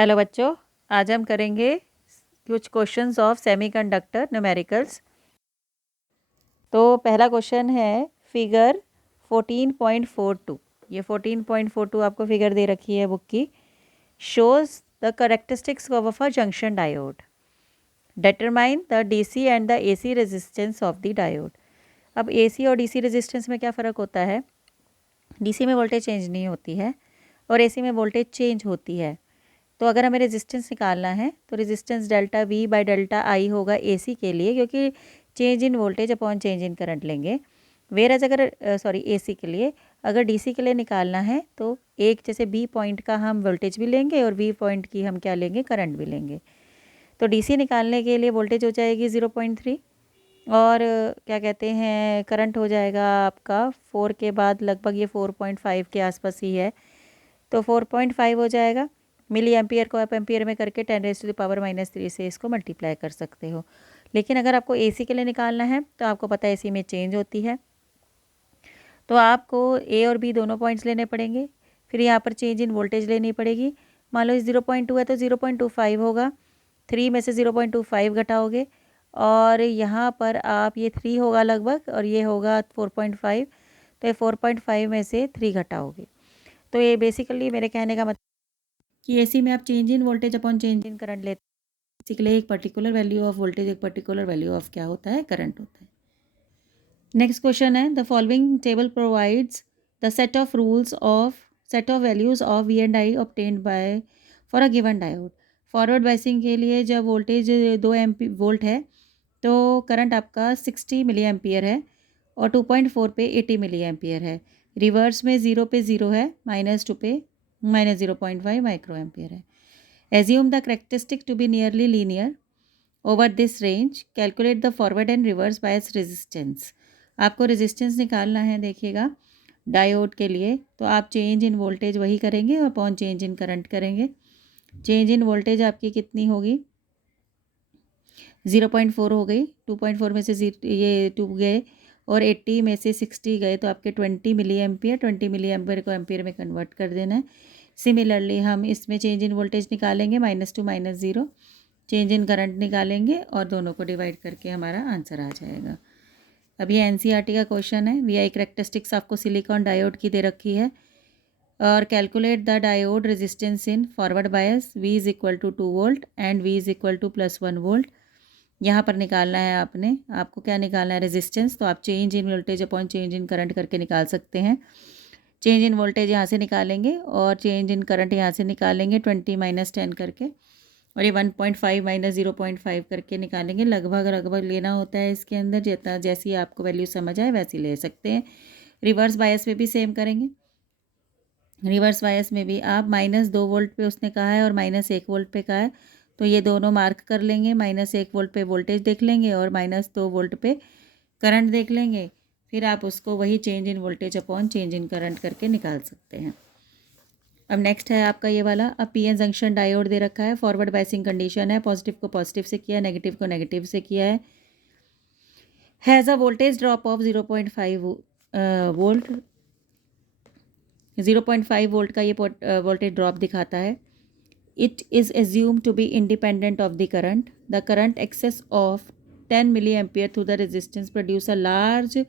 Hello बच्चों, आज हम करेंगे कुछ क्वेश्चंस ऑफ सेमीकंडक्टर न्यूमेरिकल्स। तो पहला क्वेश्चन है फिगर 14.42। ये 14.42 आपको फिगर दे रखी है बुक की। Shows the characteristics of a junction diode, determine the DC and the AC resistance of the diode. अब एसी और डीसी रेजिस्टेंस में क्या फ़र्क होता है? डीसी में वोल्टेज चेंज नहीं होती है और एसी में वोल्टेज चेंज होती है। तो अगर हमें रेजिस्टेंस निकालना है तो resistance delta we by delta आई होगा एसी के लिए, क्योंकि change in voltage upon change in current लेंगे। वेरएज अगर एसी के लिए, अगर डीसी के लिए निकालना है तो एक जैसे बी पॉइंट का हम वोल्टेज भी लेंगे और वी पॉइंट की हम क्या लेंगे, करंट भी लेंगे। तो डीसी निकालने के लिए वोल्टेज हो जाएगी 0.3 और क्या कहते हैं, करंट हो जाएगा आपका 4 के बाद लगभग ये 4.5 के आसपास ही है, तो 4.5 हो जाएगा। मिली एम्पियर को आप एम्पियर में करके 10⁻³ से इसको मल्टीप्लाई कर सकते हो। लेकिन अगर आपको एसी के लिए निकालना है तो आपको पता है एसी में चेंज होती है, तो आपको ए और बी दोनों पॉइंट्स लेने पड़ेंगे। फिर यहाँ पर चेंज इन वोल्टेज लेनी पड़ेगी। मान लो 0.2 है तो 0.25 होगा, 3 में से 0.25 घटाओगे और यहाँ पर आप ये 3 होगा लगभग और ये होगा 4.5, तो ये 4.5 में से 3 घटाओगे। तो ये बेसिकली मेरे कहने का मतलब कि एसी में आप change in voltage upon change in current लेते हैं। बेसिकली एक पर्टिकुलर वैल्यू ऑफ वोल्टेज, एक पर्टिकुलर वैल्यू ऑफ क्या होता है, करंट होता है। नेक्स्ट क्वेश्चन है, the following table provides the set of values of V and I obtained by for a given diode. Forward biasing के लिए जब वोल्टेज 2 वोल्ट है तो करंट आपका 60 मिली एम्पियर है और 2.4 पे 80 मिली एम्पियर है। रिवर्स में 0 पे 0 है, -2 पे -0.5 माइक्रो एम्पियर है। Assume the characteristic to be nearly linear over this range, calculate the forward and reverse bias resistance. आपको रेजिस्टेंस निकालना है, देखिएगा डायोड के लिए, तो आप चेंज इन वोल्टेज वही करेंगे और अपॉन चेंज इन करंट करेंगे। चेंज इन वोल्टेज आपकी कितनी होगी, 0.4 हो गई, 2.4 में से ये 2 गए और 80 में से 60 गए, तो आपके 20 मिली एम्पियर, 20 मिली एम्पियर को एम्पियर में कन्वर्ट कर देना है। सिमिलरली हम इसमें चेंज इन वोल्टेज निकालेंगे, -2 -0, चेंज इन करंट निकालेंगे और दोनों को डिवाइड करके हमारा आंसर आ जाएगा। अब ये एनसीईआरटी का क्वेश्चन है। वी आई करेक्टरिस्टिक्स आपको सिलिकॉन डायोड की दे रखी है और calculate the diode resistance in forward bias, V is equal to 2 volt and V is equal to +1 volt. यहाँ पर निकालना है आपको क्या निकालना है, रेजिस्टेंस। तो आप change in voltage upon change in current करके निकाल सकते हैं। चेंज इन वोल्टेज यहाँ से निकालेंगे और चेंज इन करंट यहाँ से निकालेंगे 20 - 10 करके, और ये 1.5 - 0.5 करके निकालेंगे। लगभग लगभग लेना होता है इसके अंदर, जितना जैसी आपको वैल्यू समझ आए वैसी ले सकते हैं। रिवर्स बायस में भी सेम करेंगे। रिवर्स बायस में भी आप -2 वोल्ट पे उसने कहा है और -1 वोल्ट पे कहा है, तो ये दोनों मार्क कर लेंगे। -1 वोल्ट पे वोल्टेज देख लेंगे और -2 वोल्ट पे करंट देख लेंगे। फिर आप उसको वही change in voltage upon change in current करके निकाल सकते हैं। अब नेक्स्ट है आपका ये वाला, अब पीएन जंक्शन डायोड दे रखा है। फॉरवर्ड बायसिंग कंडीशन है, पॉजिटिव को पॉजिटिव से किया, नेगेटिव को नेगेटिव से किया है। Has a voltage drop of 0.5 volt, 0.5 volt का ये वोल्टेज ड्रॉप दिखाता है। It is assume to be independent of the current. The current excess of 10 milli ampere through the resistance produce a large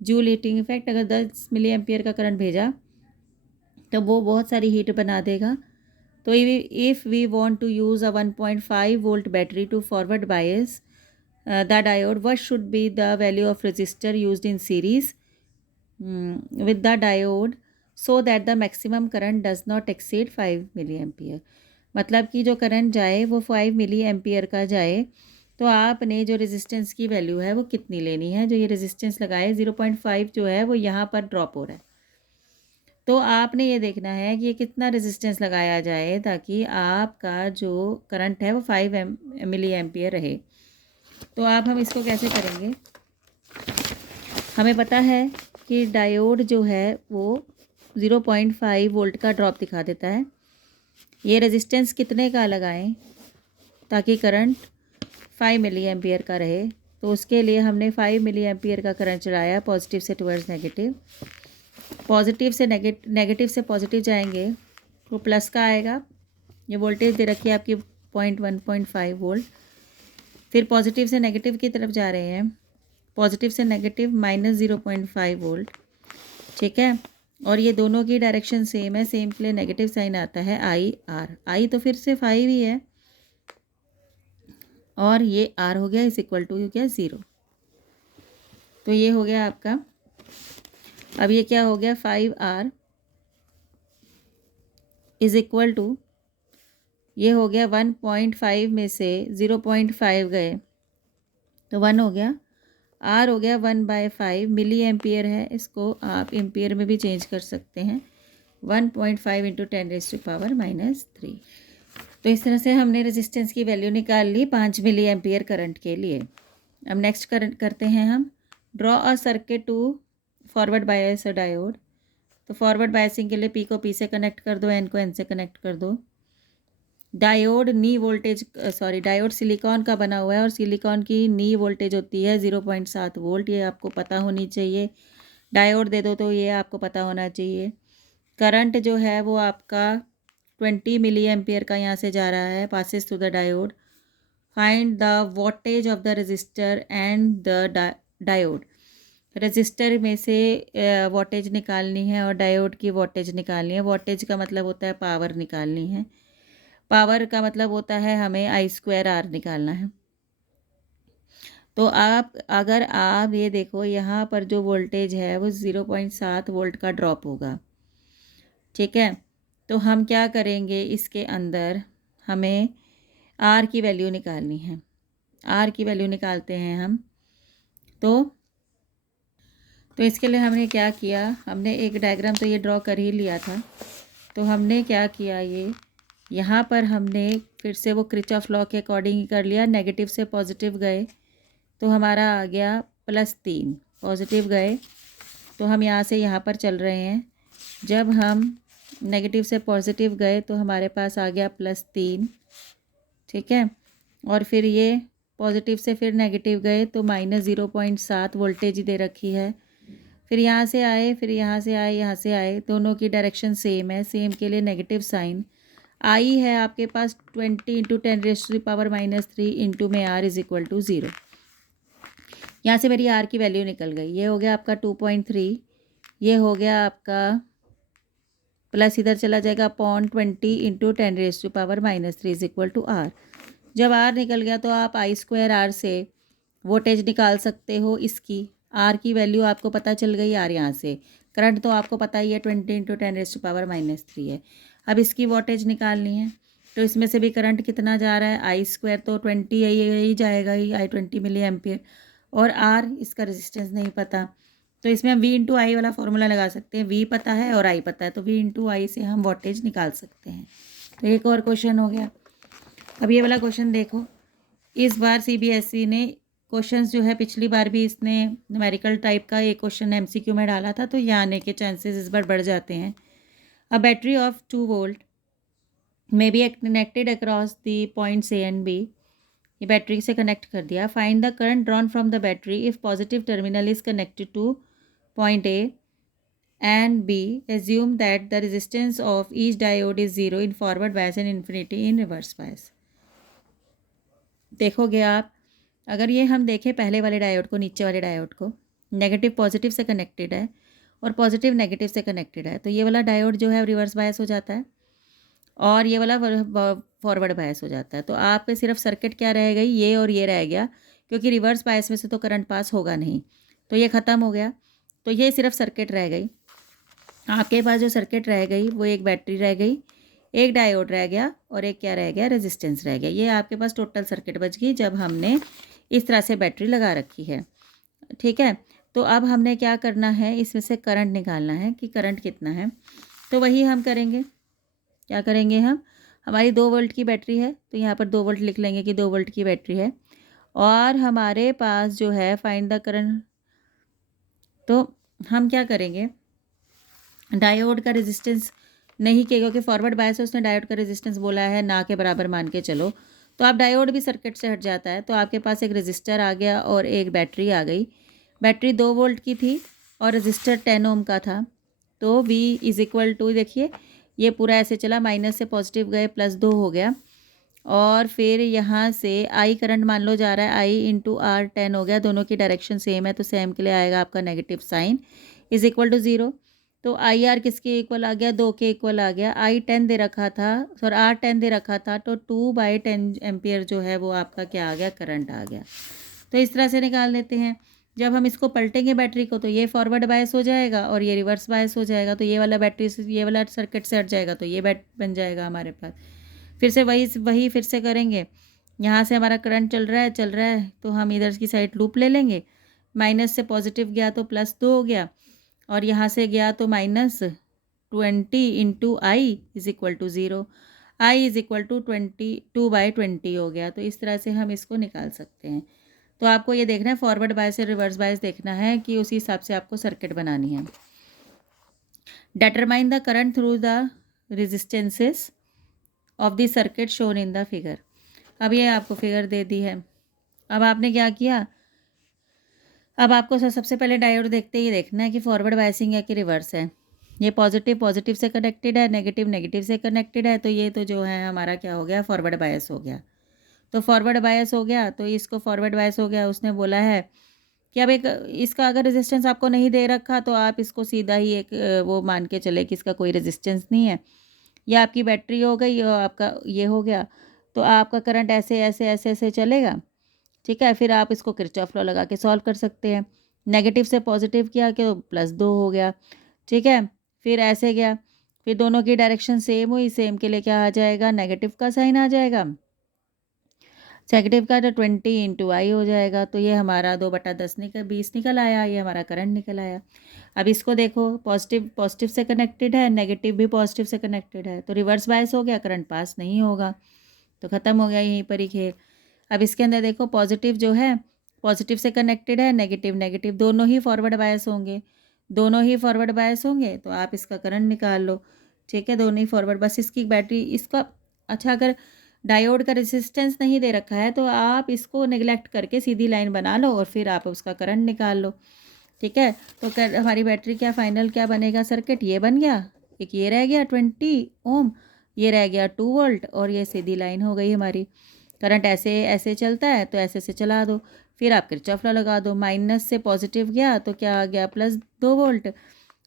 joule heating effect. अगर 10 milli ampere का current भेजा तो वो बहुत सारी हीट बना देगा। तो if we want to use a 1.5 volt battery to forward bias the diode, what should be the value of resistor used in series with the diode so that the maximum current does not exceed 5 milli ampere. मतलब कि जो current जाए वो 5 milli ampere का जाए, तो आपने जो रेजिस्टेंस की वैल्यू है वो कितनी लेनी है। जो ये रेजिस्टेंस लगाए 0.5 जो है वो यहाँ पर ड्रॉप हो रहा है, तो आपने ये देखना है कि ये कितना रेजिस्टेंस लगाया जाए ताकि आपका जो करंट है वो 5 मिली एम्पियर रहे। तो हम इसको कैसे करेंगे, हमें पता है कि डायोड जो है वो 0.5 वोल्ट का ड्रॉप दिखा देता है। ये रेजिस्टेंस कितने का लगाएं ताकि करंट 5 मिली एम्पियर का रहे, तो उसके लिए हमने 5 मिली एम्पियर का करंट चलाया पॉजिटिव से टुवर्ड्स नेगेटिव। पॉजिटिव से नेगेटिव से पॉजिटिव जाएंगे तो प्लस का आएगा, ये वोल्टेज दे रखी है आपकी 1.5 वोल्ट। फिर पॉजिटिव से नेगेटिव की तरफ जा रहे हैं, पॉजिटिव से नेगेटिव -0.5 वोल्ट, ठीक है। और ये दोनों की डायरेक्शन सेम है, सेम के लिए नेगेटिव साइन आता है IR। आई तो फिर से 5 ही है और ये R हो गया = हो गया 0। तो ये हो गया आपका, अब ये क्या हो गया 5R = ये हो गया 1.5 में से 0.5 गए तो 1 हो गया। R हो गया 1/5 मिली एम्पियर है, इसको आप एम्पियर में भी चेंज कर सकते हैं। 1.5 × 10⁻³ तो इस तरह से हमने रेजिस्टेंस की वैल्यू निकाल ली 5 मिली एम्पियर करंट के लिए। अब नेक्स्ट करंट करते हैं हम, draw a circuit to forward bias a diode. तो फॉरवर्ड बायसिंग के लिए P को P से कनेक्ट कर दो, N को N से कनेक्ट कर दो। डायोड डायोड सिलिकॉन का बना हुआ है और सिलिकॉन की नी वोल्टेज होती है 0.7 वोल्ट, ये आपको पता होनी चाहिए। डायोड दे दो तो ये आपको पता होना चाहिए। करंट जो है वो आपका 20 मिली एम्पियर का यहाँ से जा रहा है, passes through the diode. Find the voltage of the register and the diode. Register में से वोल्टेज निकालनी है और डायोड की वोल्टेज निकालनी है। वोल्टेज का मतलब होता है पावर निकालनी है, पावर का मतलब होता है हमें I²R निकालना है। तो अगर आप ये देखो यहाँ पर जो वोल्टेज है वो 0.7 वोल्ट का ड्रॉप होगा, ठीक है। तो हम क्या करेंगे, इसके अंदर हमें R की वैल्यू निकालनी है। R की वैल्यू निकालते हैं हम। तो इसके लिए हमने क्या किया, हमने एक डायग्राम तो ये ड्रॉ कर ही लिया था। तो हमने क्या किया, ये यहाँ पर हमने फिर से वो किरचॉफ लॉ के अकॉर्डिंग ही कर लिया। नेगेटिव से पॉजिटिव गए तो हमारा आ गया +3, पॉजिटिव गए तो हम यहाँ से यहाँ पर चल रहे हैं। जब हम नेगेटिव से पॉजिटिव गए तो हमारे पास आ गया +3, ठीक है। और फिर ये पॉजिटिव से फिर नेगेटिव गए तो -0.7 वोल्टेज दे रखी है। फिर यहाँ से आए, फिर यहाँ से आए, यहाँ से आए, दोनों की डायरेक्शन सेम है, सेम के लिए नेगेटिव साइन। आई है आपके पास 20 × 10⁻³ × में R = 0। यहाँ से मेरी R की वैल्यू निकल गई। ये हो गया आपका 2.3, ये हो गया आपका प्लस इधर चला जाएगा 0.20 × 10⁻³ = R। जब R निकल गया तो आप I²R से वोल्टेज निकाल सकते हो। इसकी R की वैल्यू आपको पता चल गई। R यहाँ से करंट तो आपको पता ही है 20 × 10⁻³ है। अब इसकी वोल्टेज निकालनी है तो इसमें से भी करंट कितना जा रहा है, I² तो 20 यही जाएगा ही, I20 मिली एम्पियर। और R इसका रेजिस्टेंस नहीं पता तो इसमें हम V × I वाला फॉर्मूला लगा सकते हैं। V पता है और I पता है तो V × I से हम वोल्टेज निकाल सकते हैं। तो एक और क्वेश्चन हो गया। अब ये वाला क्वेश्चन देखो, इस बार CBSE ने क्वेश्चंस जो है, पिछली बार भी इसने न्यूमेरिकल टाइप का एक क्वेश्चन MCQ में डाला था तो ये आने के चांसेस इस बार बढ़ जाते हैं। A battery of 2 volt may be connected across the points A and B। ये बैटरी से कनेक्ट कर दिया। Find the current drawn from the battery if positive terminal is connected two point A and B. Assume that the resistance of each diode is 0 in forward bias and infinity in reverse bias. देखोगे आप, अगर ये हम देखें पहले वाले diode को, नीचे वाले डायोड को, नेगेटिव पॉजिटिव से कनेक्टेड है और पॉजिटिव नेगेटिव से कनेक्टेड है, तो ये वाला डायोड जो है रिवर्स बायस हो जाता है और ये वाला फॉरवर्ड बायस हो जाता है। तो आप पे सिर्फ सर्किट क्या रह गई, ये और ये रह गया, क्योंकि रिवर्स बायस में से तो करंट पास होगा नहीं, तो ये ख़त्म हो गया। तो ये सिर्फ सर्किट रह गई। आपके पास जो सर्किट रह गई वो एक बैटरी रह गई, एक डायोड रह गया और एक क्या रह गया, रेजिस्टेंस रह गया। ये आपके पास टोटल सर्किट बच गई जब हमने इस तरह से बैटरी लगा रखी है, ठीक है। तो अब हमने क्या करना है, इसमें से करंट निकालना है कि करंट कितना है। तो वही हम करेंगे, क्या करेंगे हम, हमारी 2 वोल्ट की बैटरी है तो यहाँ पर 2 वोल्ट लिख लेंगे कि 2 वोल्ट की बैटरी है। और हमारे पास जो है फाइंड द करंट, तो हम क्या करेंगे, डायोड का रेजिस्टेंस नहीं किया क्योंकि फॉरवर्ड बायस है, उसने डायोड का रेजिस्टेंस बोला है ना के बराबर मान के चलो, तो आप डायोड भी सर्किट से हट जाता है। तो आपके पास एक रेजिस्टर आ गया और एक बैटरी आ गई। बैटरी 2 वोल्ट की थी और रेजिस्टर 10 ओम का था। तो V = देखिए ये पूरा ऐसे चला, माइनस से पॉजिटिव गए, +2 हो गया। और फिर यहाँ से आई करंट मान लो जा रहा है, आई इंटू आर 10 हो गया, दोनों की डायरेक्शन सेम है तो सेम के लिए आएगा आपका negative sign, is equal to 0। तो आई आर किसके इक्वल आ गया, 2 के इक्वल आ गया। आई 10 दे रखा था, सॉरी आर 10 दे रखा था, तो 2/10 एम्पियर जो है वो आपका क्या आ गया, करंट आ गया। तो इस तरह से निकाल लेते हैं। जब हम इसको पलटेंगे बैटरी को तो ये फॉरवर्ड बायस हो जाएगा और ये रिवर्स बायस हो जाएगा, तो ये वाला बैटरी से ये वाला सर्किट से हट जाएगा, तो ये बैट बन जाएगा हमारे पास। फिर से वही फिर से करेंगे। यहाँ से हमारा करंट चल रहा है तो हम इधर की साइड लूप ले लेंगे। माइनस से पॉजिटिव गया तो +2 हो गया, और यहाँ से गया तो -20 into I is equal to 0। I is equal to 2/20 हो गया। तो इस तरह से हम इसको निकाल सकते हैं। तो आपको ये देखना है, फॉरवर्ड बायस से रिवर्स बायस देखना है कि उसी हिसाब से आपको सर्किट बनानी है। Determine the current through the resistances of the circuit shown in the figure. अब ये आपको फिगर दे दी है। अब आपने क्या किया, अब आपको सबसे पहले डायोड देखते ही देखना है कि फॉरवर्ड बायसिंग है कि रिवर्स है। ये पॉजिटिव से कनेक्टेड है, नेगेटिव से कनेक्टेड है, तो ये तो जो है हमारा क्या हो गया, फॉरवर्ड बायस हो गया। तो फॉरवर्ड बायस हो गया, तो इसको फॉरवर्ड बायस हो गया। उसने बोला है कि अब एक इसका अगर रेजिस्टेंस आपको नहीं दे रखा तो आप इसको सीधा ही एक वो मान के चले कि इसका कोई रेजिस्टेंस नहीं है। यह आपकी बैटरी हो गई और आपका ये हो गया, तो आपका करंट ऐसे चलेगा। ठीक है, फिर आप इसको किरचॉफ लॉ लगा के सॉल्व कर सकते हैं। नेगेटिव से पॉजिटिव किया कि तो +2 हो गया। ठीक है, फिर ऐसे गया, फिर दोनों की डायरेक्शन सेम हुई, सेम के लिए क्या आ जाएगा, नेगेटिव का साइन आ जाएगा। नेगेटिव का तो 20 इंटू आई हो जाएगा। तो ये हमारा 2/10 20 निकल आया, ये हमारा करंट निकल आया। अब इसको देखो, पॉजिटिव से कनेक्टेड है, नेगेटिव भी पॉजिटिव से कनेक्टेड है, तो रिवर्स बायस हो गया, करंट पास नहीं होगा, तो ख़त्म हो गया यहीं पर ही खेल। अब इसके अंदर देखो, पॉजिटिव जो है पॉजिटिव से कनेक्टेड है, नेगेटिव दोनों ही फॉरवर्ड बायस होंगे, तो आप इसका करंट निकाल लो। ठीक है, दोनों ही फॉरवर्ड, बस इसकी बैटरी इसका अच्छा, अगर डायोड का रेजिस्टेंस नहीं दे रखा है तो आप इसको नेगलेक्ट करके सीधी लाइन बना लो और फिर आप उसका करंट निकाल लो। ठीक है, तो हमारी बैटरी क्या फाइनल क्या बनेगा, सर्किट ये बन गया, एक ये रह गया 20 ओम, ये रह गया 2 वोल्ट, और ये सीधी लाइन हो गई हमारी। करंट ऐसे चलता है तो ऐसे से चला दो, फिर आप किरचॉफ लॉ लगा दो। माइनस से पॉजिटिव गया तो क्या आ गया, +2 वोल्ट,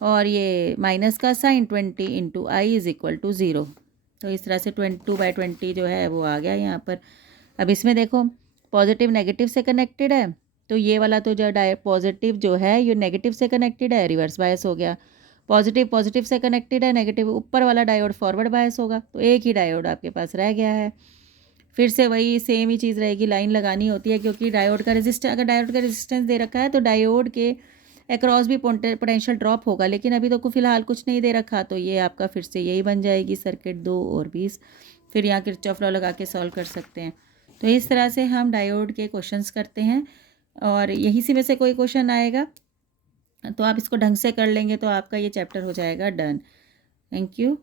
और ये माइनस का sign 20 into I is equal to 0। तो इस तरह से 2/20 जो है वो आ गया यहाँ पर। अब इसमें देखो, पॉजिटिव नेगेटिव से कनेक्टेड है, तो ये वाला तो जो पॉजिटिव जो है ये नेगेटिव से कनेक्टेड है, रिवर्स बायस हो गया। पॉजिटिव से कनेक्टेड है, नेगेटिव ऊपर वाला डायोड फॉरवर्ड बायस होगा, तो एक ही डायोड आपके पास रह गया है। फिर से वही सेम ही चीज़ रहेगी, लाइन लगानी होती है, क्योंकि डायोड का रेजिस्टेंस दे रखा है तो डायोड के अक्रॉस भी पोटेंशियल ड्रॉप होगा, लेकिन अभी तो फ़िलहाल कुछ नहीं दे रखा, तो ये आपका फिर से यही बन जाएगी सर्किट 2 और 20। फिर यहाँ किरचॉफ लॉ लगा के सॉल्व कर सकते हैं। तो इस तरह से हम डायोड के क्वेश्चंस करते हैं, और यहीं से में से कोई क्वेश्चन आएगा तो आप इसको ढंग से कर लेंगे तो आपका ये चैप्टर हो जाएगा डन। Thank you.